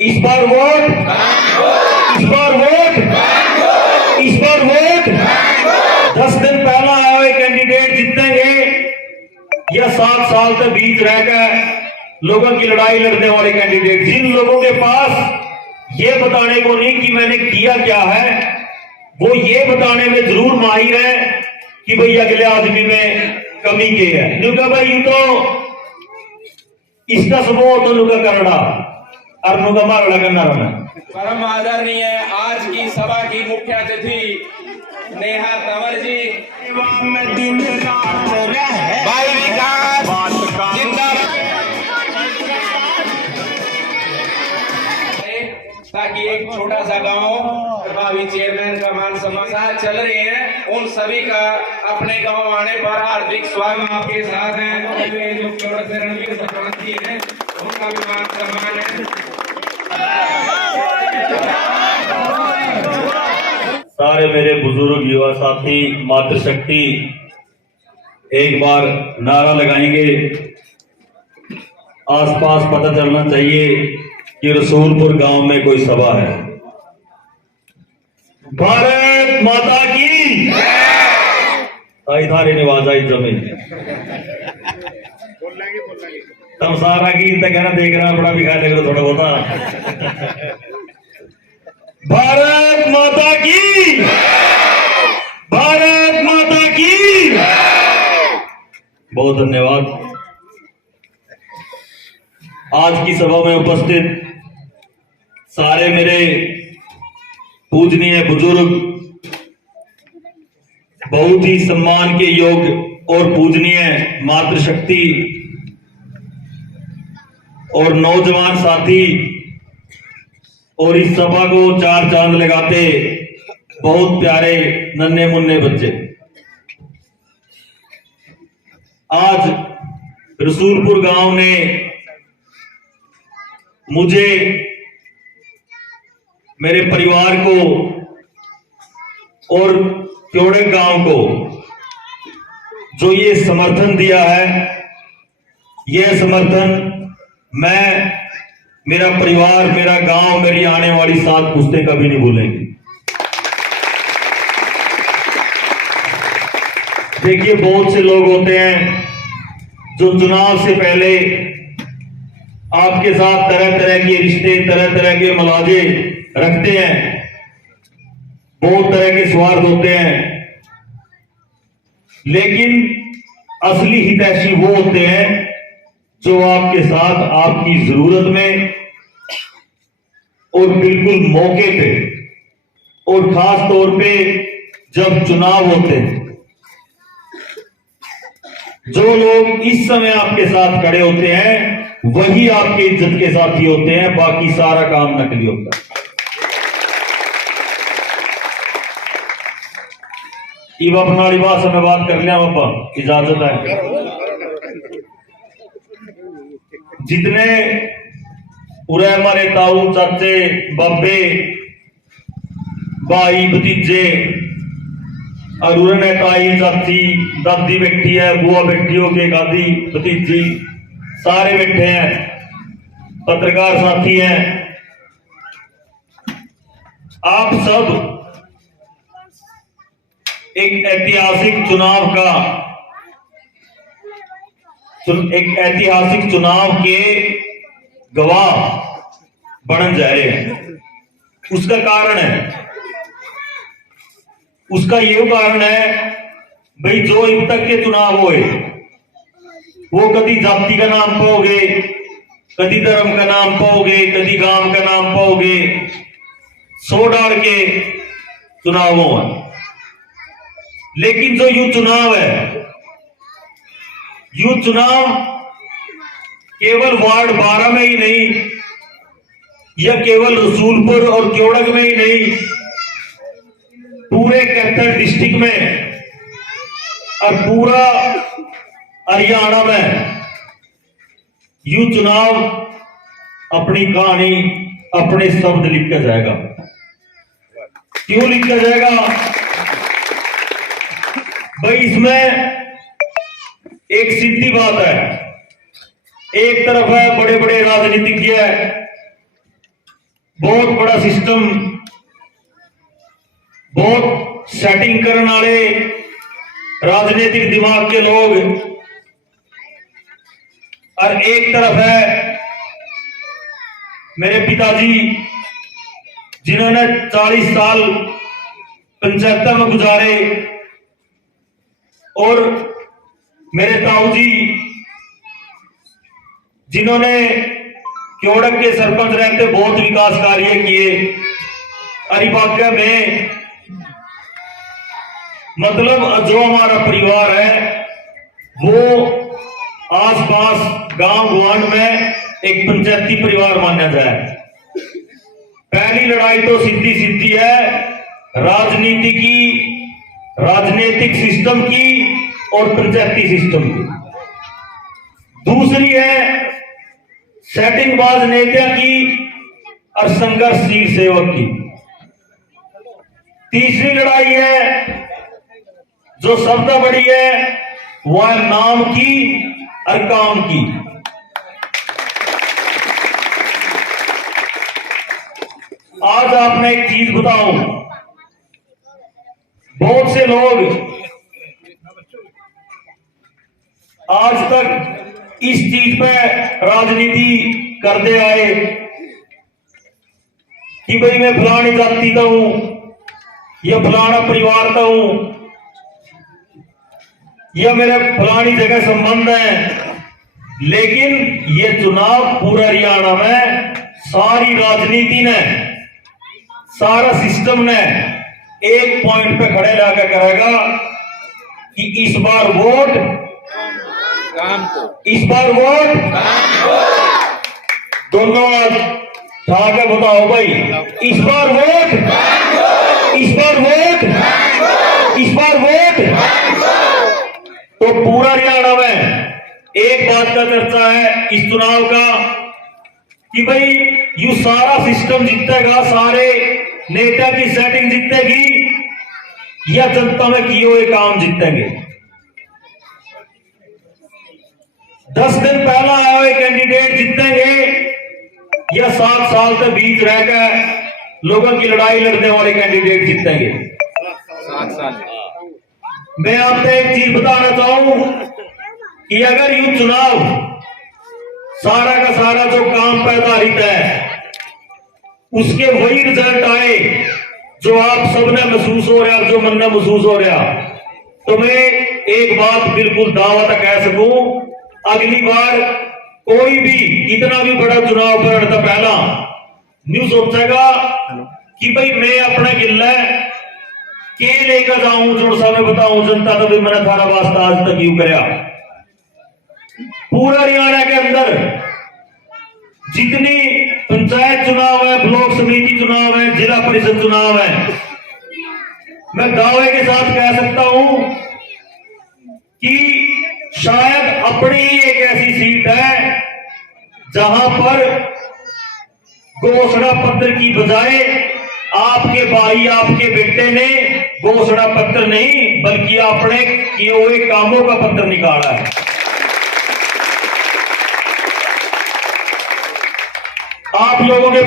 इस बार वोट, इस बार वोट, इस बार वोट। 10 दिन पहला आए हुए कैंडिडेट जीतेंगे या 7 साल के बीच रहकर लोगों की लड़ाई लड़ने वाले कैंडिडेट? जिन लोगों के पास ये बताने को नहीं कि मैंने किया क्या है, वो ये बताने में जरूर माहिर है कि भाई अगले आदमी में कमी के है। नुका भाई यू तो इसका स्वभाव तो नुका करना और नुका मारना करना रहना। परम आदरणीय आज की सभा की मुख्य अतिथि नेहा तंवर जी, भाई विकास जिंदाबाद, ताकि एक छोटा सा गांव प्रभावी चेयरमैन का मान सम्मान चल रहे हैं, उन सभी का अपने गांव आने पर हार्दिक स्वागत आपके साथ है। जो केवल से रणवीर सरपंची है उनका भी मान सम्मान है। सारे मेरे बुजुर्ग युवा साथी मातृशक्ति एक बार नारा लगाएंगे। आसपास पता चलना चाहिए कि रसूलपुर गांव में कोई सभा है। भारत माता की आई थारी निवाज आई जमीन तम सारा गीत कहना देखना बड़ा भी खाया करो थोड़ा बहुत। भारत माता की, भारत माता की। बहुत धन्यवाद। आज की सभा में उपस्थित सारे मेरे पूजनीय बुजुर्ग, बहुत ही सम्मान के योग्य और पूजनीय मातृशक्ति और नौजवान साथी, और इस सभा को 4 चांद लगाते बहुत प्यारे नन्हे मुन्ने बच्चे। आज रसूलपुर गांव ने मुझे, मेरे परिवार को और क्योड़े गांव को जो ये समर्थन दिया है, यह समर्थन मैं, मेरा परिवार, मेरा गांव, मेरी आने वाली 7 पुश्तें कभी नहीं भूलेंगे। देखिए, बहुत से लोग होते हैं जो चुनाव से पहले आपके साथ तरह तरह के रिश्ते, तरह तरह के मलाजे रखते हैं, बहुत तरह के स्वार्थ होते हैं, लेकिन असली हितैषी वो होते हैं जो आपके साथ आपकी जरूरत में और बिल्कुल मौके पे, और खास तौर पे जब चुनाव होते हैं, जो लोग इस समय आपके साथ खड़े होते हैं वही आपके इज्जत के साथी होते हैं, बाकी सारा काम नकली होता है। इब अपना वाली भाषा में बात कर लिया पापा, इजाजत है। जितने उरे हमारे ताऊ, चाचे, बाबे, भाई, भतीजे और उरे ताई, चाची, दादी बैठी है, बुआ बैठी हो के, दादी, भतीजी सारे बैठे हैं, पत्रकार साथी हैं। आप सब एक ऐतिहासिक चुनाव का, एक ऐतिहासिक चुनाव के गवाह बनने जा रहे हैं। उसका कारण है, उसका ये कारण है भाई, जो अब तक के चुनाव हुए वो कभी जाति का नाम पाओगे, कभी धर्म का नाम पाओगे, कभी गांव का नाम पाओगे, 100 डाल के चुनाव हुआ। लेकिन जो यू चुनाव है, यू चुनाव केवल वार्ड 12 में ही नहीं, या केवल रसूलपुर और क्योड़क में ही नहीं, पूरे कैथल डिस्ट्रिक्ट में और पूरा हरियाणा में यू चुनाव अपनी कहानी, अपने शब्द लिखा जाएगा। क्यों लिखा जाएगा भाई? इसमें एक सीधी बात है, एक तरफ है बड़े बड़े राजनीतिज्ञ, बहुत बड़ा सिस्टम, बहुत सेटिंग करने वाले राजनीतिक दिमाग के लोग, और एक तरफ है मेरे पिताजी जिन्होंने 40 साल पंचायत में गुजारे, और मेरे ताऊ जी जिन्होंने क्योड़क के सरपंच रहते बहुत विकास कार्य किए। अरिबाग्य में मतलब जो हमारा परिवार है वो आसपास गांव गुआंढ में एक पंचायती परिवार माना जाए। पहली लड़ाई तो सीधी सीधी है राजनीति की, राजनीतिक सिस्टम की और पंचायती सिस्टम की। दूसरी है सेटिंगबाज नेता की और संघर्षशील सेवक की। तीसरी लड़ाई है जो सबसे बड़ी है वह है नाम की और काम की। आज आपने एक चीज बताऊं, बहुत से लोग आज तक इस चीज पे राजनीति करते आए कि भाई मैं फलानी जाति का हूं या फलाना परिवार का हूं या मेरे फलानी जगह संबंध है। लेकिन ये चुनाव पूरा हरियाणा में सारी राजनीति ने, सारा सिस्टम ने एक पॉइंट पे खड़े लाकर करेगा कि इस बार वोट काम को, इस बार वोट काम को। दोनों उठा के बताओ भाई, इस बार वोट काम को, इस बार वोट काम को, इस बार वोट काम को। तो पूरा हरियाणा में एक बात का चर्चा है इस चुनाव का कि भाई यू सारा सिस्टम जीतेगा, सारे नेता की सेटिंग जीतेगी या जनता में किए हुए काम जीतेंगे। 10 दिन पहला आए हुए कैंडिडेट जीतेंगे या 7 साल के बीच रहकर लोगों की लड़ाई लड़ने वाले कैंडिडेट जीतेंगे। 7 साल। मैं आपको एक चीज बताना चाहूं कि अगर यू चुनाव सारा का सारा जो काम पे आधारित है उसके वही रिजल्ट आए जो आप सबने महसूस हो रहा, जो मन में महसूस हो रहा, तो मैं एक बात बिल्कुल दावा तक कह सकूं, अगली बार कोई भी इतना भी बड़ा चुनाव करने तो पहला न्यू सोचेगा कि भाई मैं अपने गिल्ला के लेकर जाऊं, जो समय बताऊं जनता तो भी मैंने थारा वास्ता आज तक यूं कराया। पूरा हरियाणा के अंदर जितनी पंचायत चुनाव है, ब्लॉक समिति चुनाव है, जिला परिषद चुनाव है, मैं दावे के साथ कह सकता हूं कि शायद अपनी एक ऐसी सीट है जहां पर घोषणा पत्र की बजाय आपके भाई, आपके बेटे ने घोषणा पत्र नहीं बल्कि अपने किए हुए कामों का पत्र निकाला है। आप लोगों के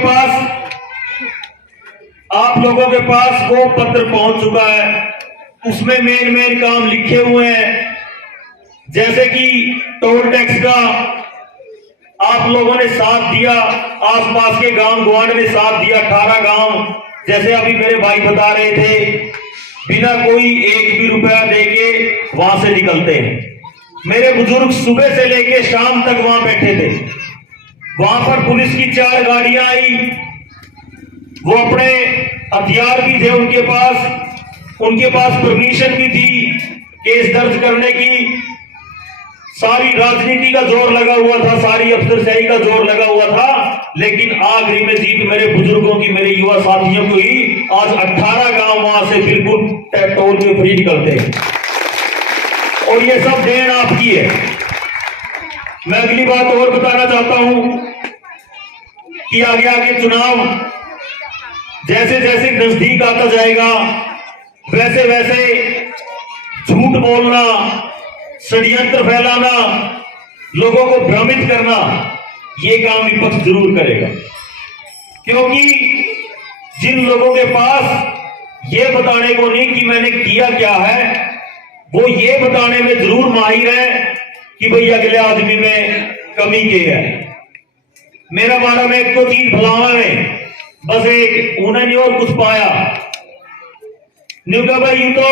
पास वो पत्र पहुंच चुका है, उसमें मेन काम लिखे हुए हैं, जैसे कि टोल टैक्स का आप लोगों ने साथ दिया, आसपास के गांव गुआंढ ने साथ दिया। 18 गांव जैसे अभी मेरे भाई बता रहे थे बिना कोई एक भी रुपया देके वहां से निकलते हैं। मेरे बुजुर्ग सुबह से लेके शाम तक वहां बैठे थे, वहां पर पुलिस की 4 गाड़ियां आई, वो अपने हथियार भी थे उनके पास परमिशन भी थी केस दर्ज करने की। सारी राजनीति का जोर लगा हुआ था, सारी अफसरशाही का जोर लगा हुआ था, लेकिन आखिरी में जीत मेरे बुजुर्गों की, मेरे युवा साथियों को ही। आज 18 गांव वहां से बिल्कुल टोल में फ्री निकलते हैं और ये सब देन आपकी है। मैं अगली बात और बताना चाहता हूं कि आगे चुनाव जैसे जैसे नजदीक आता जाएगा वैसे वैसे झूठ बोलना, षड्यंत्र फैलाना, लोगों को भ्रमित करना, ये काम विपक्ष जरूर करेगा। क्योंकि जिन लोगों के पास ये बताने को नहीं कि मैंने किया क्या है, वो ये बताने में जरूर माहिर है कि भाई अगले आदमी में कमी क्या है। मेरा बारे में एक तो चीज फलावा में बस एक उन्हें नहीं और कुछ पाया नुका भाई, यूं तो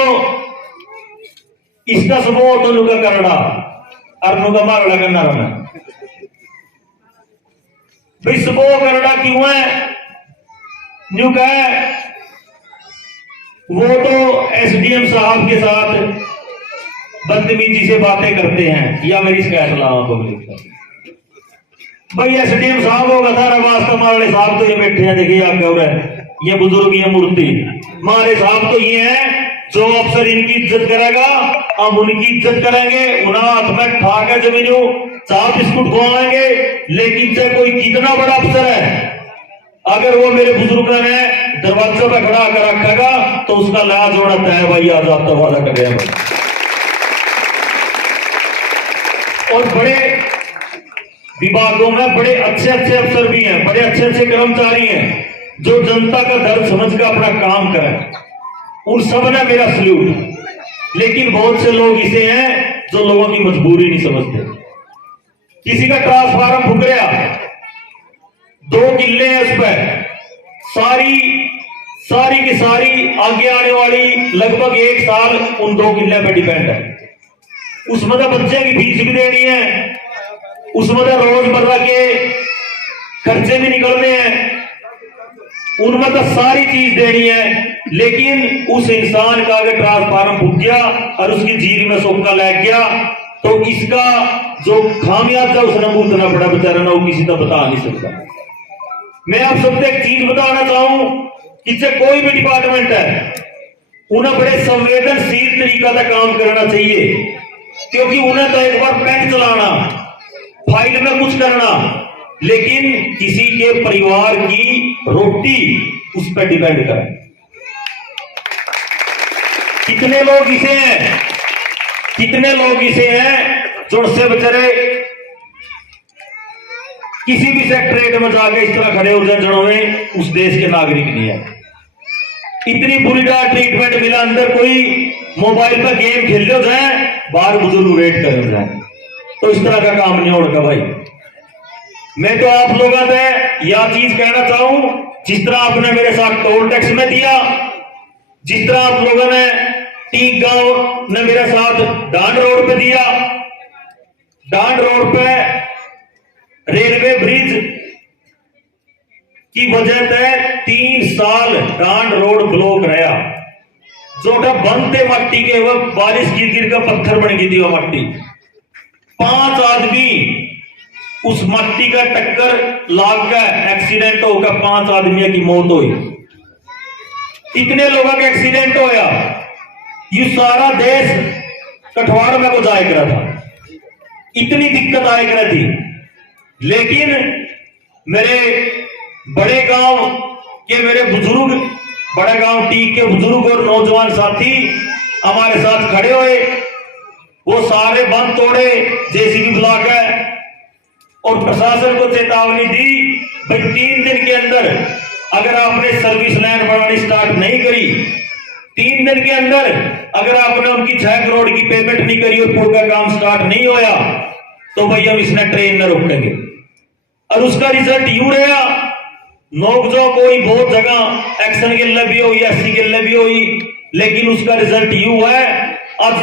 इसका समूह तो नुका करना और नुका मारना करना रहा भाई समूह करना क्यों है नुका वो तो एसडीएम साहब के साथ बदतमीजी से बातें करते हैं या मेरी शिकायत लावा पब्लिक भाई एसडीएम साहब होगा था वास्तव वाले साहब तो ये बैठे हैं, देखिए आप क्या है ये बुजुर्ग ये मूर्ति हमारे साहब तो ये है जो अफसर इनकी इज्जत करेगा हम उनकी इज्जत करेंगे, उन्हें हाथ में ठाकर जमीनों चाप बिस्कुट खुआएंगे। लेकिन चाहे कोई कितना बड़ा अफसर है, अगर वो मेरे बुजुर्ग ने दरवाजे पर खड़ा कर रखेगा तो उसका लाज होना तय भाई, आज आप तो वादा कर रहे हैं। और बड़े विभागों में बड़े अच्छे अच्छे अफसर भी हैं, बड़े अच्छे अच्छे कर्मचारी हैं जो जनता का दर्द समझ कर अपना काम करें, उन सब ने मेरा सल्यूट। लेकिन बहुत से लोग ऐसे हैं जो लोगों की मजबूरी नहीं समझते। किसी का ट्रांसफार्मर फूक गया, 2 किल्ले हैं उस पर, सारी की सारी आगे आने वाली लगभग 1 साल उन 2 किल्ले पे डिपेंड है। उसमें तो बच्चे की फीस भी देनी है, उसमें तो रोजमर्रा के खर्चे भी निकलने हैं, उनमें तो सारी चीज देनी है। लेकिन उस इंसान का अगर ट्रांसफार्मर फूक गया और उसकी जीरी में सोखा लग गया तो इसका जो खामियाजा उसने भुगतना पड़ा बेचारा ना, वो किसी तक बता नहीं सकता। मैं आप सबसे एक चीज बताना चाहूं कि चाहे कोई भी डिपार्टमेंट है, उन्हें बड़े संवेदनशील तरीका से काम करना चाहिए, क्योंकि उन्हें तो एक बार पेन चलाना, फाइल में कुछ करना, लेकिन किसी के परिवार की रोटी उस पर डिपेंड करें। कितने लोग इसे हैं, कितने लोग इसे हैं जो से बेचारे किसी भी सेक्टरेट में जाके इस तरह खड़े हो जाए जड़ों में उस देश के नागरिक नहीं है। इतनी बुरी तरह ट्रीटमेंट मिला, अंदर कोई मोबाइल पर गेम खेल हो जाए, बाहर बुजुर्ग वेट कर जाए, तो इस तरह का काम नहीं होगा भाई। मैं तो आप लोगों से यह चीज कहना चाहूं, जिस तरह आपने मेरे साथ टोल टैक्स में दिया, जिस तरह आप लोगों ने टीक गांव ने मेरे साथ डांड रोड पे दिया, डांड रोड पे रेलवे ब्रिज की वजह से 3 साल डांड रोड ब्लॉक रहा, जोटा बनते मट्टी के वो बारिश गिर का पत्थर बन गई थी वो मट्टी। 5 आदमी उस मट्टी का टक्कर लाग गया, एक्सीडेंट होकर 5 आदमी की मौत हुई। इतने लोगों का एक्सीडेंट होया, ये सारा देश कठवाड़ में को जाए करा था, इतनी दिक्कत आए करा थी। लेकिन मेरे बड़े गांव के मेरे बुजुर्ग, बड़े गांव टीक के बुजुर्ग और नौजवान साथी हमारे साथ खड़े हुए, वो सारे बंद तोड़े, जेसीबी बुलाकर, और प्रशासन को चेतावनी दी भाई 3 दिन के अंदर अगर आपने सर्विस लाइन बढ़ानी स्टार्ट नहीं करी, 3 दिन के अंदर अगर आपने उनकी 6 करोड़ की पेमेंट नहीं करी और पुल का काम स्टार्ट नहीं होया तो भाई हम इसने ट्रेन न रोकेंगे। और उसका रिजल्ट यूं रहा, नोकजो कोई बहुत जगह एक्शन के लिए भी हुई, एससी के लिए भी हुई, लेकिन उसका रिजल्ट यूं है, अब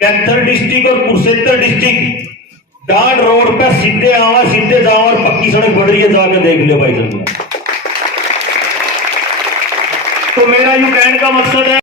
कैंथर डिस्ट्रिक्ट और कुरुक्षेत्र डिस्ट्रिक्ट डांड रोड पे सीधे आवा सीधे जाओ और पक्की सड़क बढ़ रही है, जाकर देख लो भाई जल्दी। तो मेरा यूं कहने का मकसद है